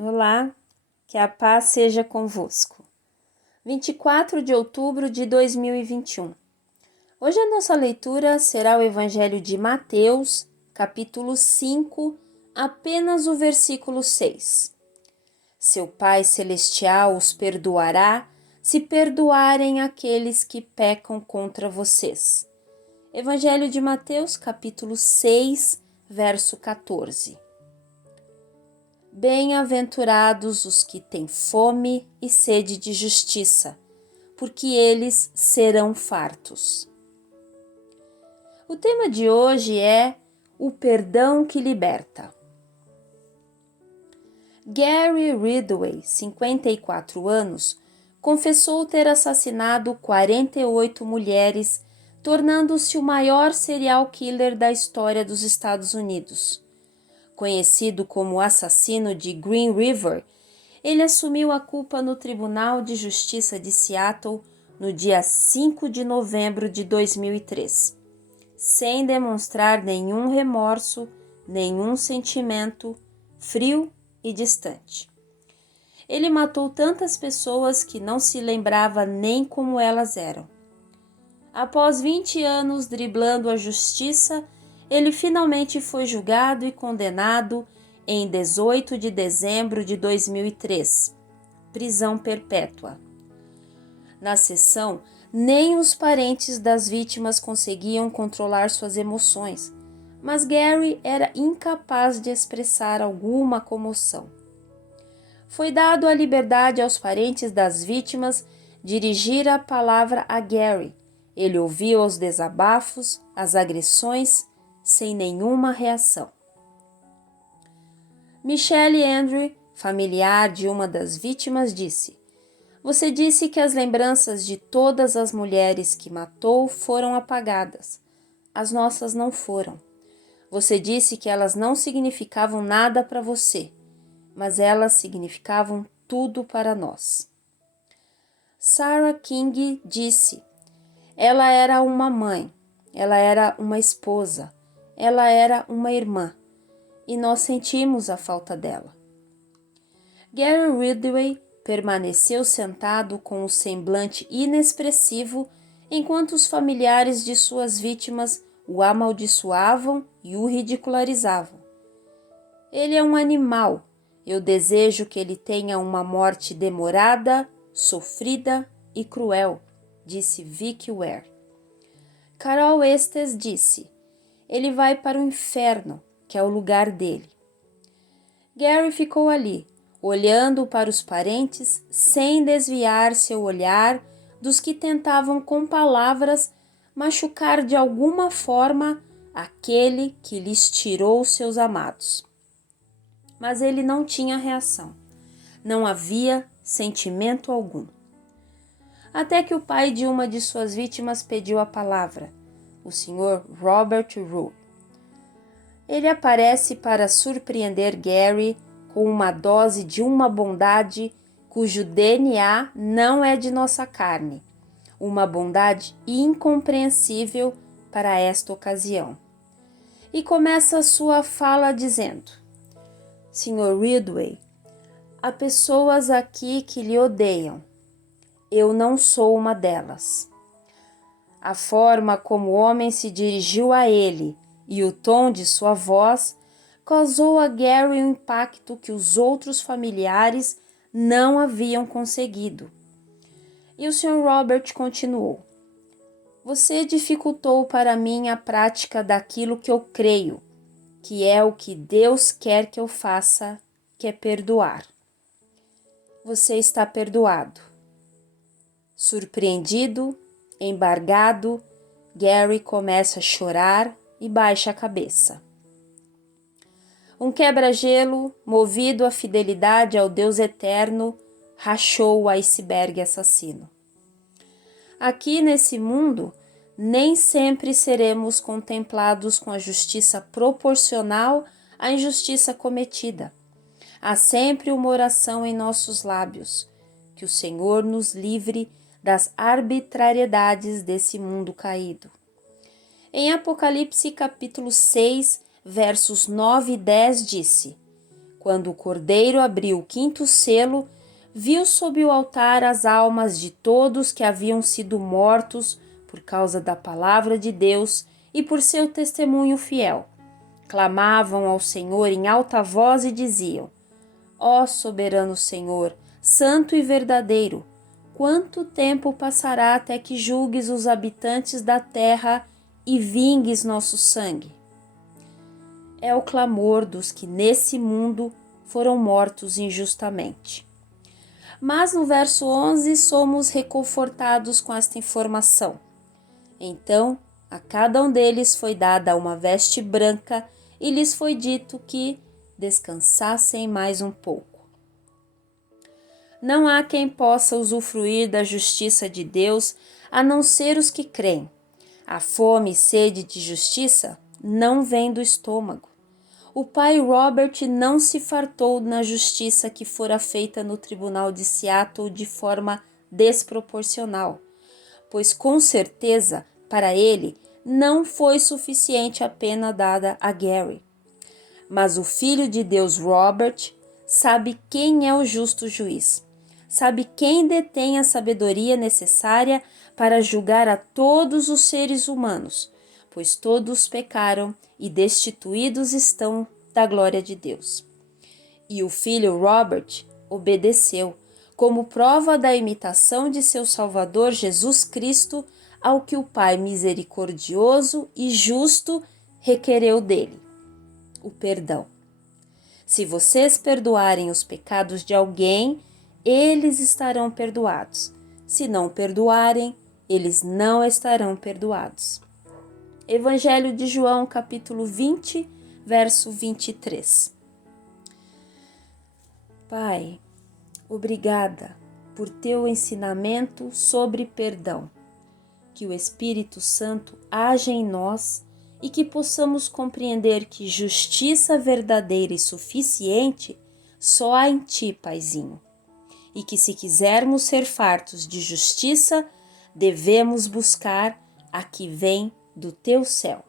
Olá, que a paz seja convosco. 24 de outubro de 2021. Hoje a nossa leitura será o Evangelho de Mateus, capítulo 5, apenas o versículo 6. Seu Pai Celestial os perdoará se perdoarem aqueles que pecam contra vocês. Evangelho de Mateus, capítulo 6, verso 14. Bem-aventurados os que têm fome e sede de justiça, porque eles serão fartos. O tema de hoje é o perdão que liberta. Gary Ridgway, 54 anos, confessou ter assassinado 48 mulheres, tornando-se o maior serial killer da história dos Estados Unidos. Conhecido como assassino de Green River, ele assumiu a culpa no Tribunal de Justiça de Seattle no dia 5 de novembro de 2003, sem demonstrar nenhum remorso, nenhum sentimento, frio e distante. Ele matou tantas pessoas que não se lembrava nem como elas eram. Após 20 anos driblando a justiça, ele finalmente foi julgado e condenado em 18 de dezembro de 2003, prisão perpétua. Na sessão, nem os parentes das vítimas conseguiam controlar suas emoções, mas Gary era incapaz de expressar alguma comoção. Foi dado a liberdade aos parentes das vítimas dirigir a palavra a Gary. Ele ouviu os desabafos, as agressões, sem nenhuma reação. Michelle Andre, familiar de uma das vítimas, disse: "Você disse que as lembranças de todas as mulheres que matou foram apagadas. As nossas não foram. Você disse que elas não significavam nada para você, mas elas significavam tudo para nós." Sarah King disse: "Ela era uma mãe, ela era uma esposa, ela era uma irmã, e nós sentimos a falta dela." Gary Ridgway permaneceu sentado com um semblante inexpressivo enquanto os familiares de suas vítimas o amaldiçoavam e o ridicularizavam. "Ele é um animal. Eu desejo que ele tenha uma morte demorada, sofrida e cruel", disse Vicky Ware. Carol Estes disse: "Ele vai para o inferno, que é o lugar dele." Gary ficou ali, olhando para os parentes sem desviar seu olhar dos que tentavam com palavras machucar de alguma forma aquele que lhes tirou seus amados. Mas ele não tinha reação. Não havia sentimento algum. Até que o pai de uma de suas vítimas pediu a palavra, o Sr. Robert Rue. Ele aparece para surpreender Gary com uma dose de uma bondade cujo DNA não é de nossa carne, uma bondade incompreensível para esta ocasião. E começa sua fala dizendo: "Sr. Ridgway, há pessoas aqui que lhe odeiam. Eu não sou uma delas." A forma como o homem se dirigiu a ele e o tom de sua voz causou a Gary um impacto que os outros familiares não haviam conseguido. E o Sr. Robert continuou: "Você dificultou para mim a prática daquilo que eu creio, que é o que Deus quer que eu faça, que é perdoar. Você está perdoado." Surpreendido, embargado, Gary começa a chorar e baixa a cabeça. Um quebra-gelo, movido à fidelidade ao Deus eterno, rachou o iceberg assassino. Aqui nesse mundo, nem sempre seremos contemplados com a justiça proporcional à injustiça cometida. Há sempre uma oração em nossos lábios, que o Senhor nos livre das arbitrariedades desse mundo caído. Em Apocalipse capítulo 6, versos 9 e 10 disse: Quando o cordeiro abriu o quinto selo, viu sob o altar as almas de todos que haviam sido mortos por causa da palavra de Deus e por seu testemunho fiel. Clamavam ao Senhor em alta voz e diziam: Ó soberano Senhor, santo e verdadeiro, quanto tempo passará até que julgues os habitantes da terra e vingues nosso sangue? É o clamor dos que nesse mundo foram mortos injustamente. Mas no verso 11 somos reconfortados com esta informação. Então, a cada um deles foi dada uma veste branca e lhes foi dito que descansassem mais um pouco. Não há quem possa usufruir da justiça de Deus a não ser os que creem. A fome e sede de justiça não vem do estômago. O pai Robert não se fartou na justiça que fora feita no tribunal de Seattle de forma desproporcional, pois com certeza, para ele, não foi suficiente a pena dada a Gary. Mas o Filho de Deus Robert sabe quem é o justo juiz, sabe quem detém a sabedoria necessária para julgar a todos os seres humanos, pois todos pecaram e destituídos estão da glória de Deus. E o filho Robert obedeceu, como prova da imitação de seu Salvador Jesus Cristo, ao que o Pai misericordioso e justo requereu dele: o perdão. Se vocês perdoarem os pecados de alguém, eles estarão perdoados. Se não perdoarem, eles não estarão perdoados. Evangelho de João, capítulo 20, verso 23. Pai, obrigada por teu ensinamento sobre perdão. Que o Espírito Santo haja em nós e que possamos compreender que justiça verdadeira e suficiente só há em ti, Paizinho. E que se quisermos ser fartos de justiça, devemos buscar a que vem do teu céu.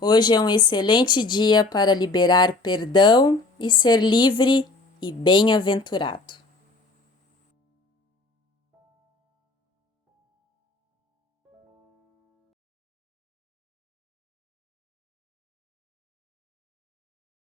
Hoje é um excelente dia para liberar perdão e ser livre e bem-aventurado.